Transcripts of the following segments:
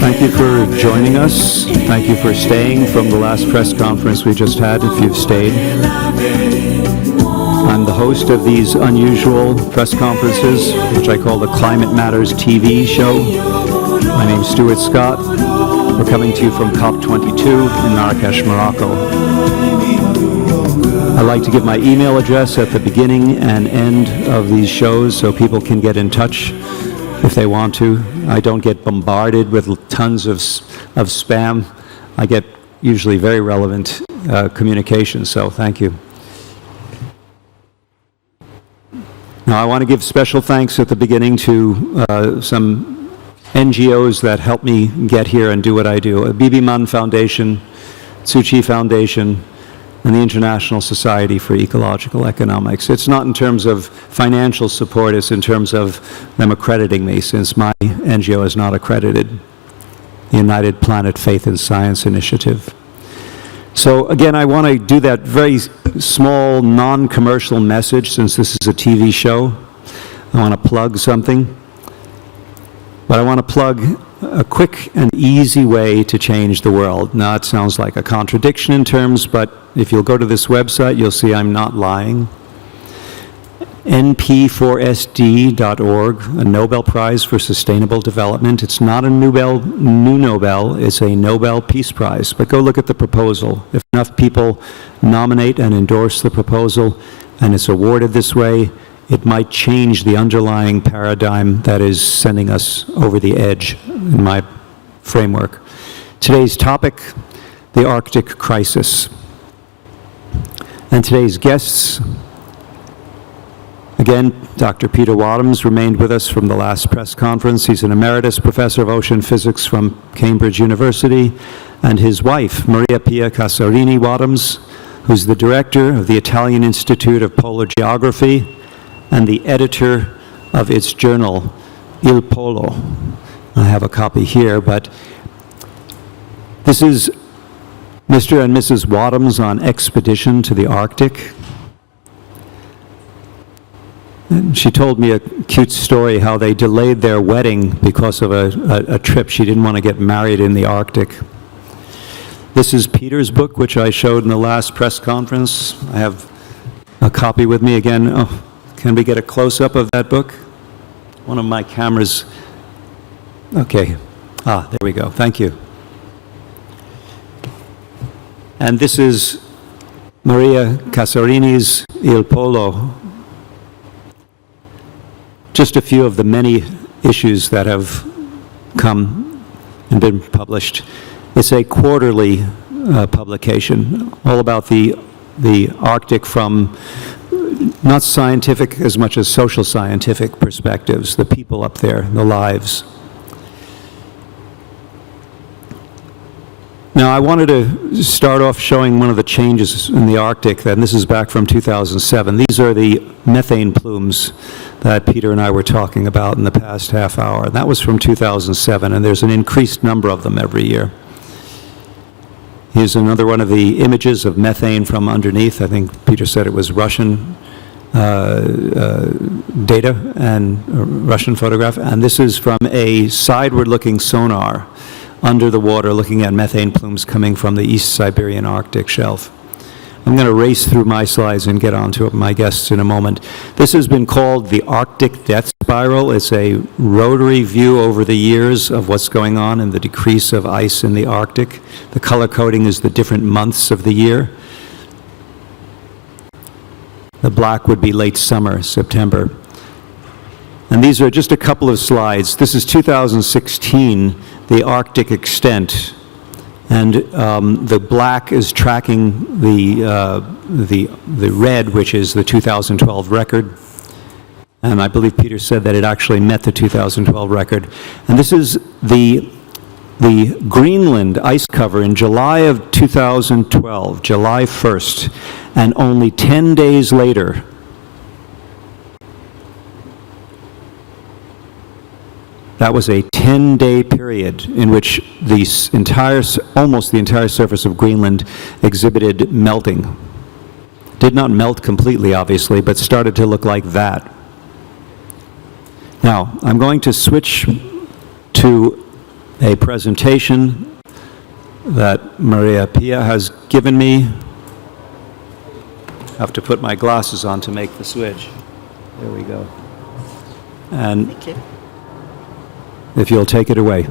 Thank you for joining us. Thank you for staying from the last press conference we just had, if you've stayed. I'm the host of these unusual press conferences, which I call the Climate Matters TV show. My name's Stuart Scott. We're coming to you from COP22 in Marrakesh, Morocco. I like to give my email address at the beginning and end of these shows so people can get in touch if they want to. I don't get bombarded with tons of spam. I get usually very relevant communication, so thank you. Now, I want to give special thanks at the beginning to some NGOs that helped me get here and do what I do. Bibi Man Foundation, Tzu Chi Foundation, and the International Society for Ecological Economics. It's not in terms of financial support, it's in terms of them accrediting me, since my NGO is not accredited, the United Planet Faith and Science Initiative. So again, I want to do that very small, non-commercial message, since this is a TV show. I want to plug something, but I want to plug a quick and easy way to change the world. Now, it sounds like a contradiction in terms, but if you'll go to this website, you'll see I'm not lying. np4sd.org, a Nobel Prize for Sustainable Development. It's not a new Nobel, it's a Nobel Peace Prize. But go look at the proposal. If enough people nominate and endorse the proposal, and it's awarded this way, it might change the underlying paradigm that is sending us over the edge in my framework. Today's topic, the Arctic crisis. And today's guests, again, Dr. Peter Wadhams remained with us from the last press conference. He's an emeritus professor of ocean physics from Cambridge University, and his wife, Maria Pia Casarini Wadhams, who's the director of the Italian Institute of Polar Geography and the editor of its journal, Il Polo. I have a copy here, but this is Mr. and Mrs. Wadhams on expedition to the Arctic. And she told me a cute story how they delayed their wedding because of a trip. She didn't want to get married in the Arctic. This is Peter's book, which I showed in the last press conference. I have a copy with me again. Oh, can we get a close-up of that book? One of my cameras. Okay. Ah, there we go. Thank you. And this is Maria Casarini's Il Polo. Just a few of the many issues that have come and been published. It's a quarterly publication, all about the Arctic from not scientific as much as social scientific perspectives, the people up there, the lives. Now, I wanted to start off showing one of the changes in the Arctic, and this is back from 2007. These are the methane plumes that Peter and I were talking about in the past half hour. That was from 2007, and there's an increased number of them every year. Here's another one of the images of methane from underneath. I think Peter said it was Russian data and Russian photograph. And this is from a sideward-looking sonar under the water looking at methane plumes coming from the East Siberian Arctic shelf. I'm going to race through my slides and get on to my guests in a moment. This has been called the Arctic Death Spiral. It's a rotary view over the years of what's going on in the decrease of ice in the Arctic. The color coding is the different months of the year. The black would be late summer, September. And these are just a couple of slides. This is 2016, the Arctic extent. And the black is tracking the red, which is the 2012 record. And I believe Peter said that it actually met the 2012 record. And this is the Greenland ice cover in July of 2012, July 1st. And only 10 days later, that was a 10-day period in which almost the entire surface of Greenland exhibited melting. Did not melt completely, obviously, but started to look like that. Now, I'm going to switch to a presentation that Maria Pia has given me. I have to put my glasses on to make the switch. There we go. And Thank you. If you'll take it away.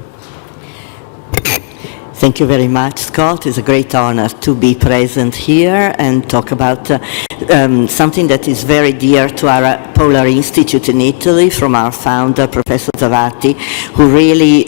Thank you very much, Scott. It's a great honor to be present here and talk about something that is very dear to our Polar Institute in Italy, from our founder, Professor Zavatti, who really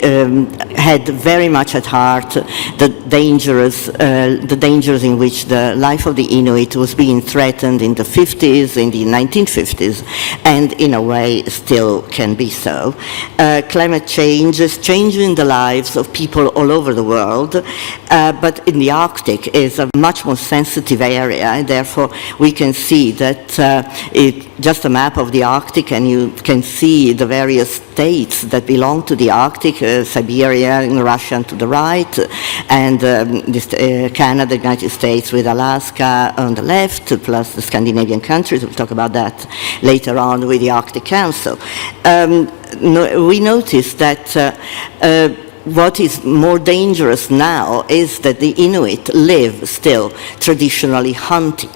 had very much at heart the dangers in which the life of the Inuit was being threatened in the 50s, in the 1950s, and in a way still can be so. Climate change is changing the lives of people all over the world. But in the Arctic is a much more sensitive area, and therefore we can see that it's just a map of the Arctic, and you can see the various states that belong to the Arctic, Siberia and Russia to the right, and Canada, the United States with Alaska on the left, plus the Scandinavian countries. We'll talk about that later on with the Arctic Council. We noticed that what is more dangerous now is that the Inuit live still traditionally hunting.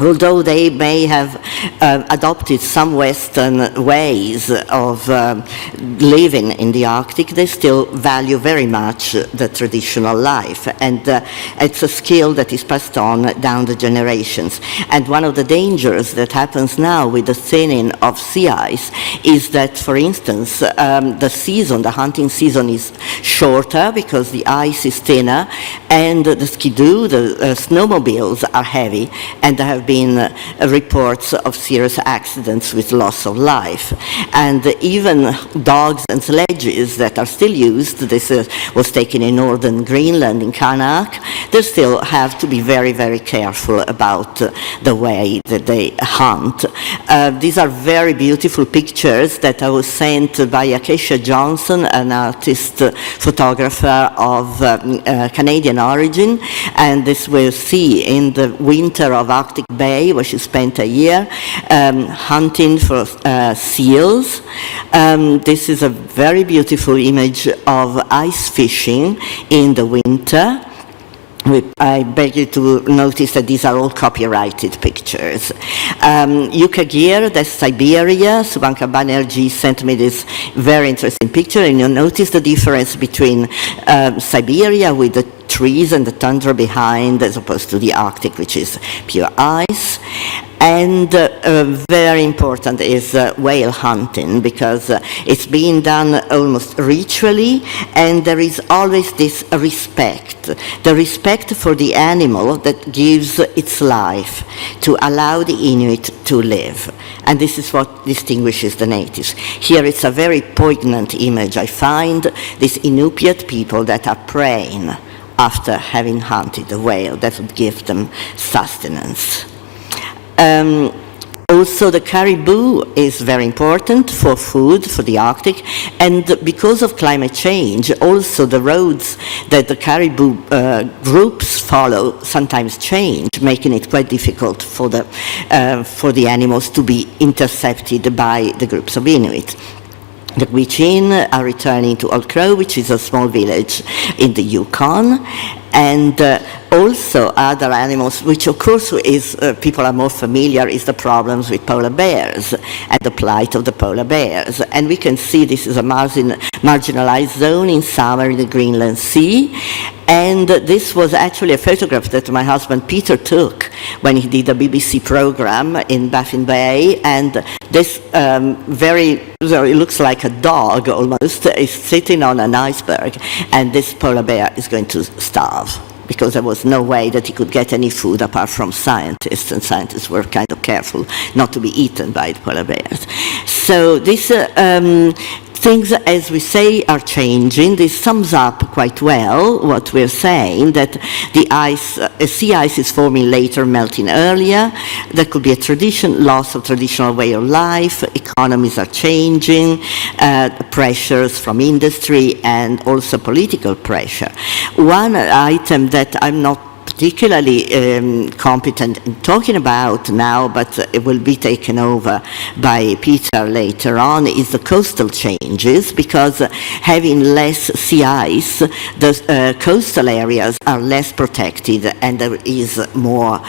Although they may have adopted some Western ways of living in the Arctic, they still value very much the traditional life. And it's a skill that is passed on down the generations. And one of the dangers that happens now with the thinning of sea ice is that, for instance, the hunting season is shorter because the ice is thinner, and the skidoo, the snowmobiles are heavy, and there have been reports of serious accidents with loss of life. And even dogs and sledges that are still used, this was taken in northern Greenland, in Kanak, they still have to be very, very careful about the way that they hunt. These are very beautiful pictures that I was sent by Acacia Johnson, an artist photographer of Canadian origin, and this we'll see in the winter of Arctic Bay, where she spent a year hunting for seals. This is a very beautiful image of ice fishing in the winter. I beg you to notice that these are all copyrighted pictures. Yukagir, that's Siberia. Subanka Banerjee sent me this very interesting picture, and you'll notice the difference between Siberia with the trees and the tundra behind, as opposed to the Arctic, which is pure ice. And very important is whale hunting, because it's being done almost ritually, and there is always this respect, the respect for the animal that gives its life to allow the Inuit to live. And this is what distinguishes the natives. Here it's a very poignant image. I find these Inupiat people that are praying after having hunted a whale that would give them sustenance. Also, the caribou is very important for food, for the Arctic, and because of climate change, also the roads that the caribou groups follow sometimes change, making it quite difficult for the animals to be intercepted by the groups of Inuit. The Gwich'in are returning to Old Crow, which is a small village in the Yukon, and also other animals, which of course is, people are more familiar, is the problems with polar bears and the plight of the polar bears. And we can see this is a marginalized zone in summer in the Greenland Sea. And this was actually a photograph that my husband Peter took when he did a BBC program in Baffin Bay. And this it looks like a dog almost, is sitting on an iceberg. And this polar bear is going to starve, because there was no way that he could get any food apart from scientists, and scientists were kind of careful not to be eaten by the polar bears. So this things, as we say, are changing. This sums up quite well what we're saying, that the sea ice is forming later, melting earlier. There could be a loss of traditional way of life. Economies are changing, pressures from industry, and also political pressure. One item that I'm not particularly competent in talking about now, but it will be taken over by Peter later on, is the coastal changes, because having less sea ice, the coastal areas are less protected, and there is more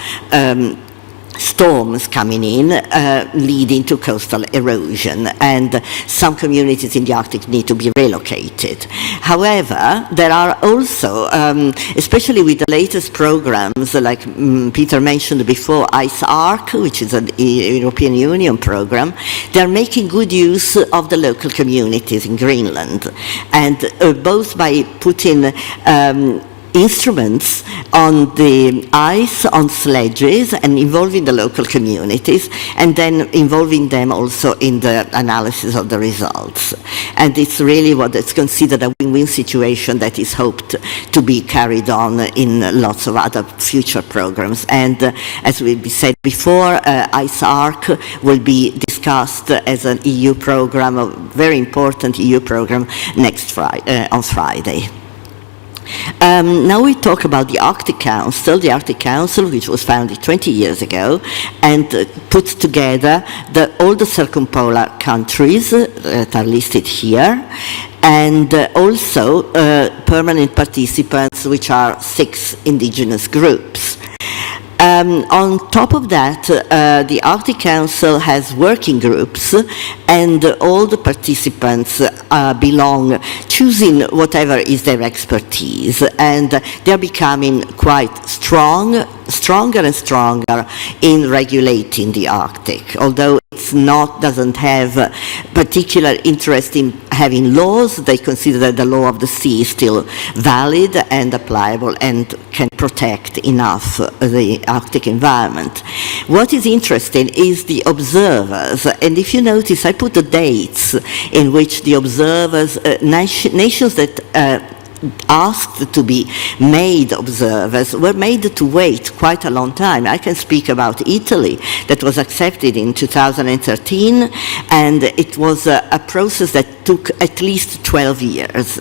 storms coming in, leading to coastal erosion, and some communities in the Arctic need to be relocated. However, there are also, especially with the latest programs, like Peter mentioned before, ICE-ARC, which is a European Union program, they're making good use of the local communities in Greenland, and both by putting instruments on the ice, on sledges, and involving the local communities, and then involving them also in the analysis of the results. And it's really what is considered a win-win situation that is hoped to be carried on in lots of other future programs. And as we said before, ICE-ARC will be discussed as an EU program, a very important EU program, next Friday, on Friday. Now we talk about the Arctic Council. The Arctic Council, which was founded 20 years ago, and puts together all the circumpolar countries that are listed here, and also permanent participants, which are 6 indigenous groups. On top of that, the Arctic Council has working groups, and all the participants belong, choosing whatever is their expertise, and they're becoming quite stronger and stronger in regulating the Arctic, although it's doesn't have particular interest in having laws. They consider that the law of the sea is still valid and applicable and can protect enough the Arctic environment. What is interesting is the observers, and if you notice, I put the dates in which the observers, nations that asked to be made observers were made to wait quite a long time. I can speak about Italy, that was accepted in 2013, and it was a process that took at least 12 years.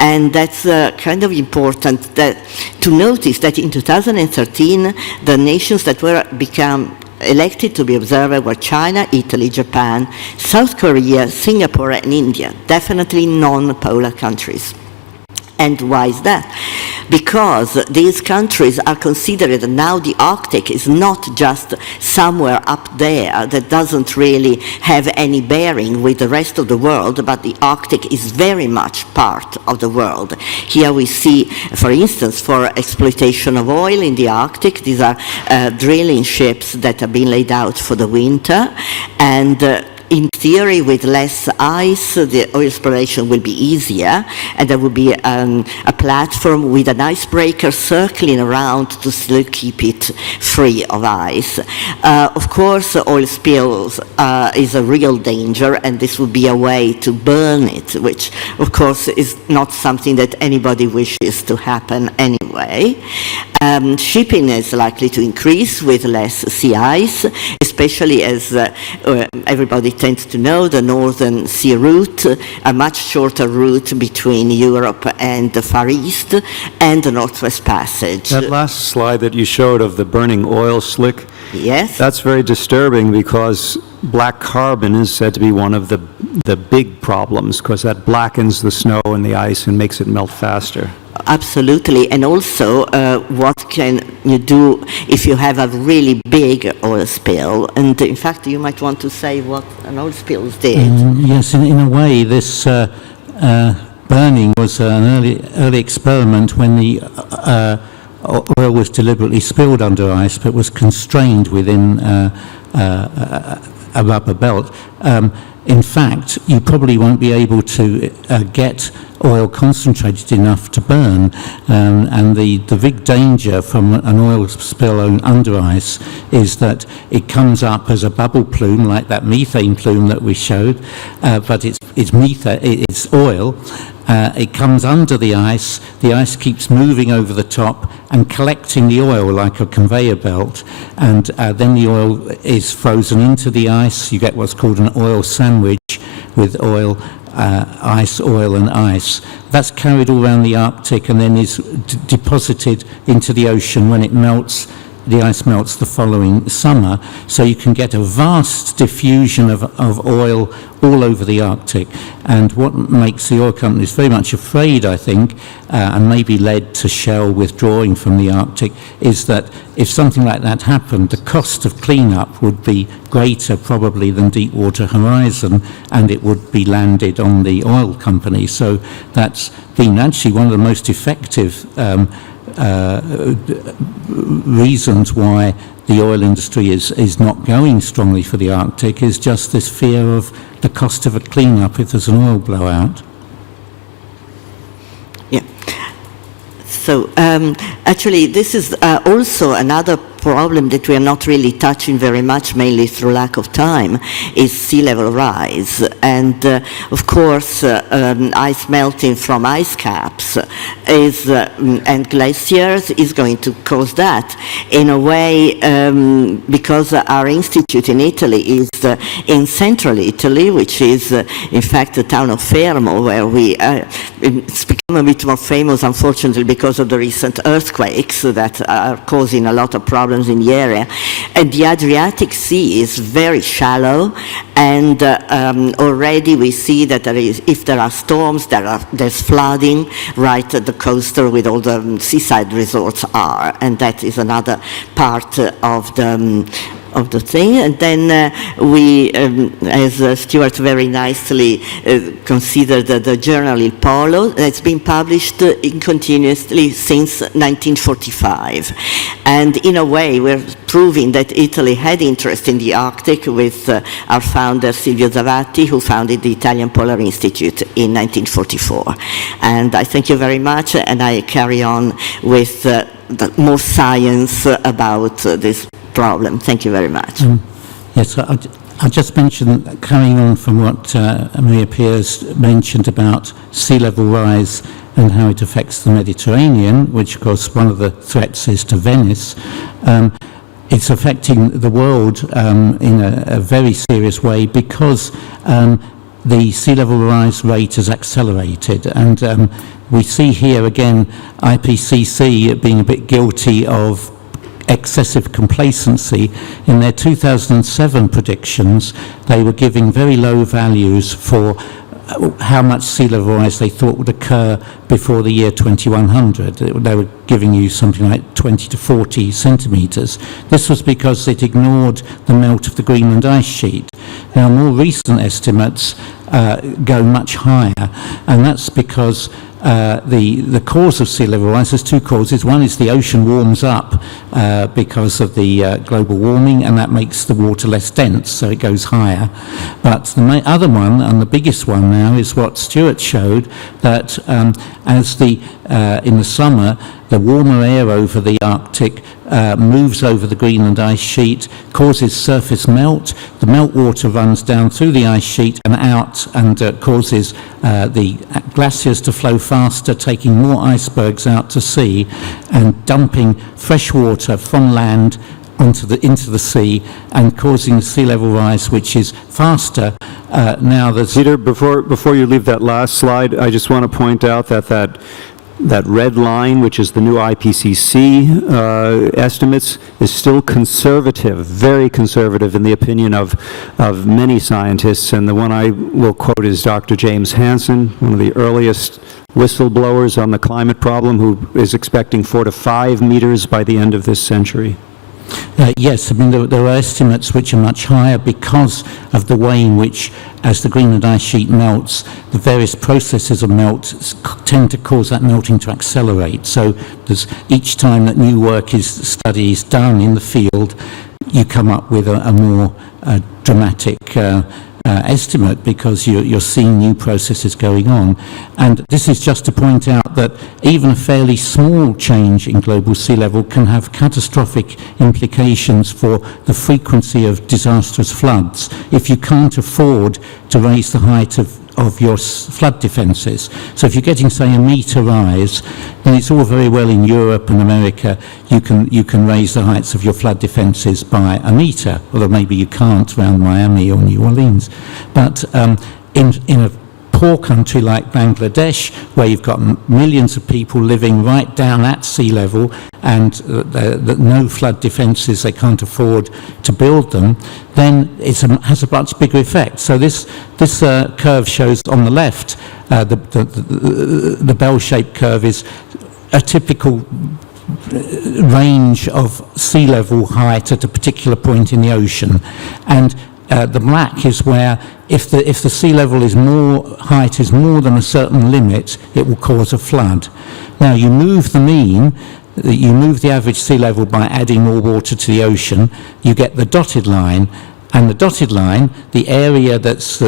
And that's kind of important to notice that in 2013, the nations that were elected to be observers were China, Italy, Japan, South Korea, Singapore, and India, definitely non-polar countries. And why is that? Because these countries are considered now the Arctic is not just somewhere up there that doesn't really have any bearing with the rest of the world, but the Arctic is very much part of the world. Here we see, for instance, for exploitation of oil in the Arctic, these are drilling ships that have been laid out for the winter, and in theory, with less ice, the oil exploration will be easier, and there will be a platform with an icebreaker circling around to still keep it free of ice. Of course, oil spills is a real danger, and this would be a way to burn it, which, of course, is not something that anybody wishes to happen anyway. Shipping is likely to increase with less sea ice, especially as everybody tends to know the Northern Sea route, a much shorter route between Europe and the Far East, and the Northwest Passage. That last slide that you showed of the burning oil slick, Yes. that's very disturbing, because black carbon is said to be one of the big problems, because that blackens the snow and the ice and makes it melt faster. Absolutely, and also what can you do if you have a really big oil spill? And in fact, you might want to say what an oil spill did. Yes, in a way, this burning was an early experiment when the oil was deliberately spilled under ice, but was constrained within a rubber belt. In fact, you probably won't be able to get oil concentrated enough to burn, and the big danger from an oil spill under ice is that it comes up as a bubble plume, like that methane plume that we showed, but it's oil. It comes under the ice keeps moving over the top and collecting the oil like a conveyor belt, and then the oil is frozen into the ice. You get what's called an oil sandwich, with oil, ice, oil and ice. That's carried all around the Arctic and then is deposited into the ocean when it melts. The ice melts the following summer, so you can get a vast diffusion of oil all over the Arctic. And what makes the oil companies very much afraid, I think, and maybe led to Shell withdrawing from the Arctic, is that if something like that happened, the cost of cleanup would be greater probably than Deepwater Horizon, and it would be landed on the oil company. So that's been actually one of the most effective reasons why the oil industry is not going strongly for the Arctic, is just this fear of the cost of a cleanup if there's an oil blowout. Yeah. So actually, this is also another problem that we are not really touching very much, mainly through lack of time, is sea level rise. And of course, ice melting from ice caps and glaciers is going to cause that. In a way, because our institute in Italy is in central Italy, which is in fact the town of Fermo, where it's become a bit more famous, unfortunately, because of the recent earthquakes that are causing a lot of problems in the area. And the Adriatic Sea is very shallow, and already we see that if there are storms, there's flooding right at the coastal with all the seaside resorts are, and that is another part of the thing. And then we, as Stuart very nicely considered, the journal Il Polo that's been published continuously since 1945. And in a way, we're proving that Italy had interest in the Arctic with our founder Silvio Zavatti, who founded the Italian Polar Institute in 1944. And I thank you very much, and I carry on with more science about this problem. Thank you very much. Yes, I just mentioned, carrying on from what Maria Piers mentioned about sea level rise and how it affects the Mediterranean, which of course one of the threats is to Venice. It's affecting the world in a very serious way because the sea level rise rate has accelerated, and we see here again IPCC being a bit guilty of excessive complacency. In their 2007 predictions, they were giving very low values for how much sea level rise they thought would occur before the year 2100. They were giving you something like 20 to 40 centimetres. This was because it ignored the melt of the Greenland ice sheet. Now, more recent estimates go much higher, and that's because the cause of sea level rise, there's two causes. One is the ocean warms up because of the global warming, and that makes the water less dense, so it goes higher. But the other one, and the biggest one now, is what Stuart showed, that as in the summer, the warmer air over the Arctic moves over the Greenland ice sheet, causes surface melt. The meltwater runs down through the ice sheet and out, and causes the glaciers to flow faster, taking more icebergs out to sea and dumping fresh water from land into the sea and causing sea level rise, which is faster. Now there's... Peter, before you leave that last slide, I just want to point out that red line, which is the new IPCC estimates, is still conservative, very conservative in the opinion of many scientists. And the one I will quote is Dr. James Hansen, one of the earliest whistleblowers on the climate problem, who is expecting 4 to 5 meters by the end of this century. Yes, I mean, there are estimates which are much higher because of the way in which, as the Greenland ice sheet melts, the various processes of melt tend to cause that melting to accelerate. So there's, each time that new study is done in the field, you come up with a more dramatic estimate because you're seeing new processes going on. And this is just to point out that even a fairly small change in global sea level can have catastrophic implications for the frequency of disastrous floods if you can't afford to raise the height of your flood defences. So if you're getting, say, a metre rise, then it's all very well in Europe and America, you can raise the heights of your flood defences by a metre, although maybe you can't around Miami or New Orleans. But in a poor country like Bangladesh, where you've got millions of people living right down at sea level and no flood defences, they can't afford to build them, then it has a much bigger effect. So this curve shows on the left, the bell-shaped curve is a typical range of sea level height at a particular point in the ocean, and the black is where if the sea level height is more than a certain limit, it will cause a flood. Now you move the mean, you move the average sea level by adding more water to the ocean, you get the dotted line. And the dotted line, the area that's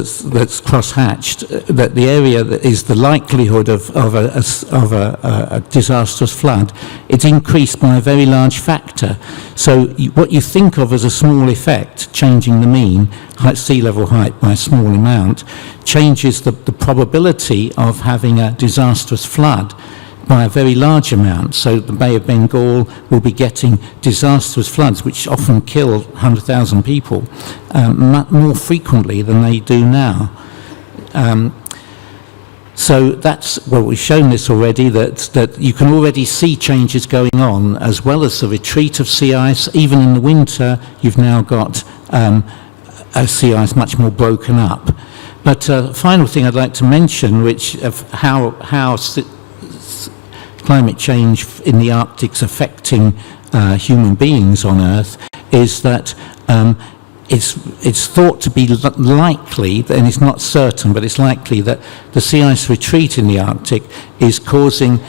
cross-hatched, that the area that is the likelihood of a disastrous flood, it's increased by a very large factor. So what you think of as a small effect, changing the mean sea level height by a small amount, changes the probability of having a disastrous flood by a very large amount. So the Bay of Bengal will be getting disastrous floods, which often kill 100,000 people, more frequently than they do now. So that's, well, we've shown this already, that you can already see changes going on, as well as the retreat of sea ice. Even in the winter, you've now got a sea ice much more broken up. But final thing I'd like to mention, which of how climate change in the Arctic's affecting human beings on Earth, is that it's thought to be likely, and it's not certain, but it's likely that the sea ice retreat in the Arctic is causing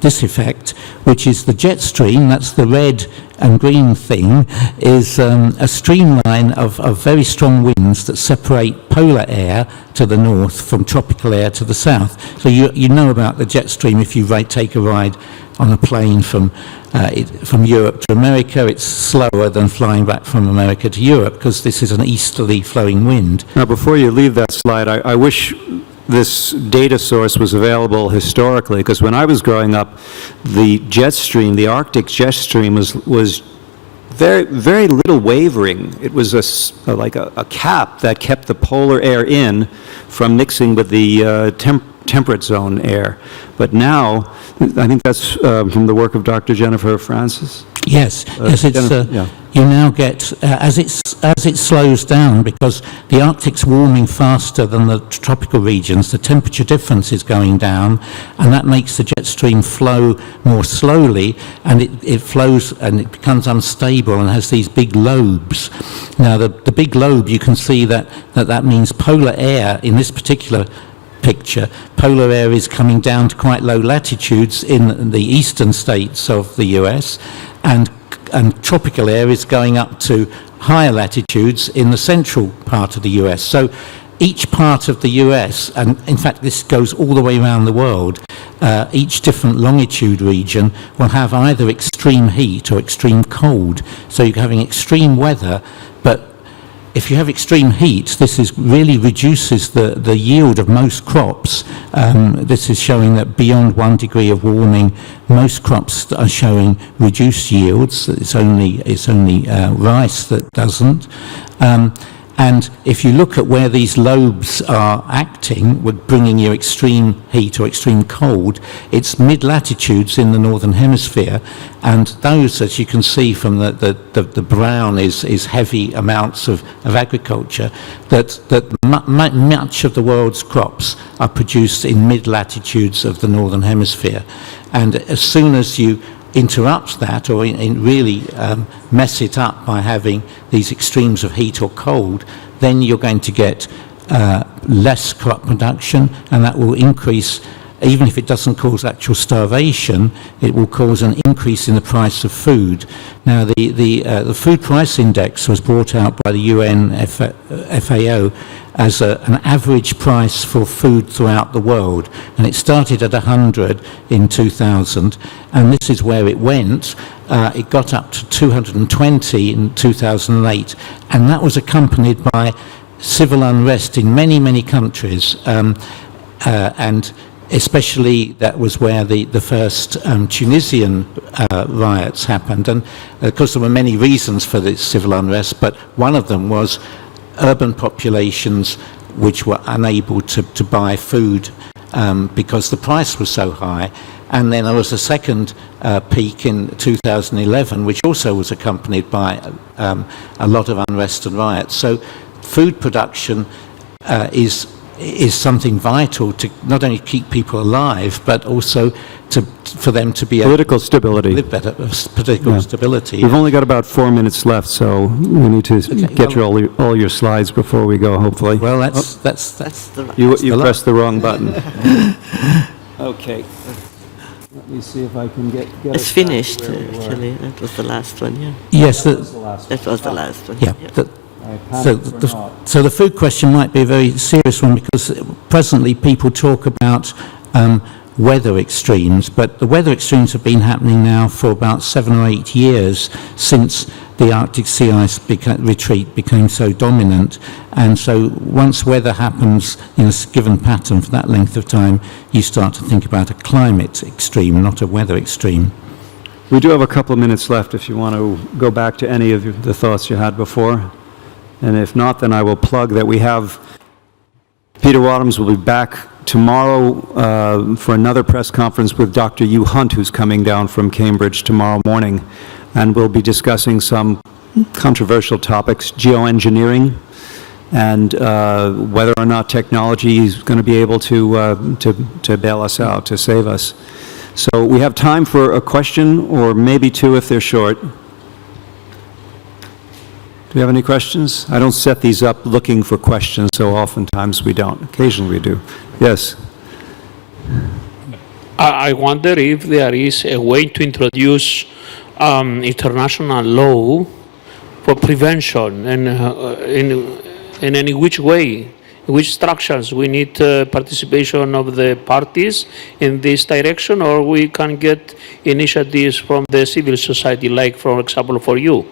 this effect, which is the jet stream, that's the red and green thing, is a streamline of very strong winds that separate polar air to the north from tropical air to the south. So you know about the jet stream if you take a ride on a plane from Europe to America. It's slower than flying back from America to Europe because this is an easterly flowing wind. Now, before you leave that slide, I wish this data source was available historically, because when I was growing up, the jet stream, the Arctic jet stream, was very, very little wavering. It was like a cap that kept the polar air in from mixing with the temperate zone air. But now, I think that's from the work of Dr. Jennifer Francis. Yes, yeah. You now get, as it slows down, because the Arctic's warming faster than the tropical regions, the temperature difference is going down, and that makes the jet stream flow more slowly, and it flows and it becomes unstable and has these big lobes. Now, the big lobe, you can see that means polar air in this particular picture. Polar air is coming down to quite low latitudes in the eastern states of the US, and tropical air is going up to higher latitudes in the central part of the US. So each part of the US, and in fact this goes all the way around the world, each different longitude region will have either extreme heat or extreme cold. So you're having extreme weather, but if you have extreme heat, this really reduces the yield of most crops. This is showing that beyond 1 degree of warming, most crops are showing reduced yields. It's only rice that doesn't. And if you look at where these lobes are acting, with bringing you extreme heat or extreme cold, it's mid-latitudes in the northern hemisphere, and those, as you can see from the brown, is heavy amounts of agriculture, that much of the world's crops are produced in mid-latitudes of the northern hemisphere. And as soon as you interrupt that, or really mess it up by having these extremes of heat or cold, then you're going to get less crop production, and that will increase, even if it doesn't cause actual starvation, it will cause an increase in the price of food. Now, the food price index was brought out by the UN FAO as an average price for food throughout the world, and it started at 100 in 2000, and this is where it went. It got up to 220 in 2008, and that was accompanied by civil unrest in many countries, and especially that was where the first Tunisian riots happened. And of course there were many reasons for this civil unrest, but one of them was urban populations which were unable to buy food because the price was so high. And then there was a second peak in 2011, which also was accompanied by a lot of unrest and riots. So food production is something vital to not only keep people alive, but also for them to be Political stability. live better, political stability. We've only got about 4 minutes left, so we need to get all your slides before we go, hopefully. Well, that's You pressed the wrong button. Okay. Let me see if I can get It's us back to finished, where we were. actually. That was the last one, yeah. yes. That was the last That was the last one. Yeah. I panicked or not. So the food question might be a very serious one because presently people talk about weather extremes, but the weather extremes have been happening now for about 7 or 8 years since the Arctic sea ice retreat became so dominant. And so once weather happens in a given pattern for that length of time, you start to think about a climate extreme, not a weather extreme. We do have a couple of minutes left if you want to go back to any of the thoughts you had before. And if not, then I will plug that we have Peter Wadhams will be back tomorrow for another press conference with Dr. Hugh Hunt, who's coming down from Cambridge tomorrow morning. And we'll be discussing some controversial topics, geoengineering, and whether or not technology is going to be able to bail us out, to save us. So we have time for a question, or maybe two if they're short. Do you have any questions? I don't set these up looking for questions, so oftentimes we don't. Occasionally we do. Yes? I wonder if there is a way to introduce international law for prevention, and in any which way, in which structures we need participation of the parties in this direction, or we can get initiatives from the civil society, like, for example, for you.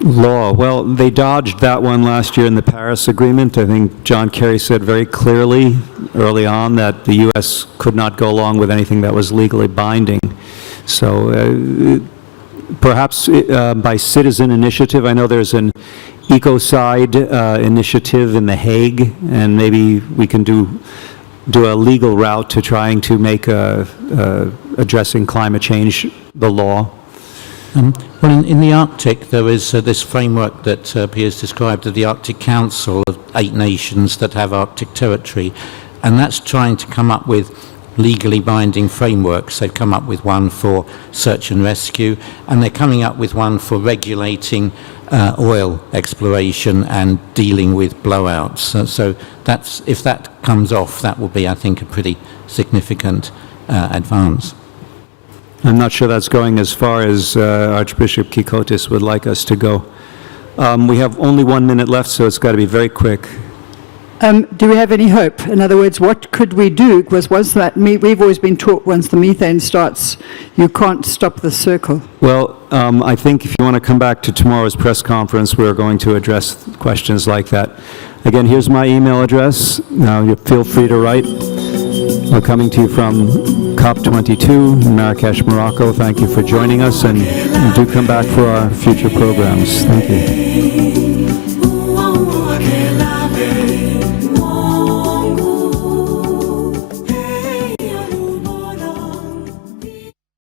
Law. Well, they dodged that one last year in the Paris Agreement. I think John Kerry said very clearly early on that the U.S. could not go along with anything that was legally binding. So perhaps by citizen initiative, I know there's an ecocide initiative in The Hague, and maybe we can do a legal route to trying to make addressing climate change the law. Well, in the Arctic, there is this framework that Piers described of the Arctic Council of 8 nations that have Arctic territory, and that's trying to come up with legally binding frameworks. They've come up with one for search and rescue, and they're coming up with one for regulating oil exploration and dealing with blowouts. So that's, if that comes off, that will be, I think, a pretty significant advance. I'm not sure that's going as far as Archbishop Kikotis would like us to go. We have only 1 minute left, so it's got to be very quick. Do we have any hope? In other words, what could we do? Because we've always been taught once the methane starts, you can't stop the circle. Well, I think if you want to come back to tomorrow's press conference, we're going to address questions like that. Again, here's my email address. Now, you feel free to write. We're coming to you from COP22 in Marrakesh, Morocco. Thank you for joining us, and do come back for our future programs. Thank you.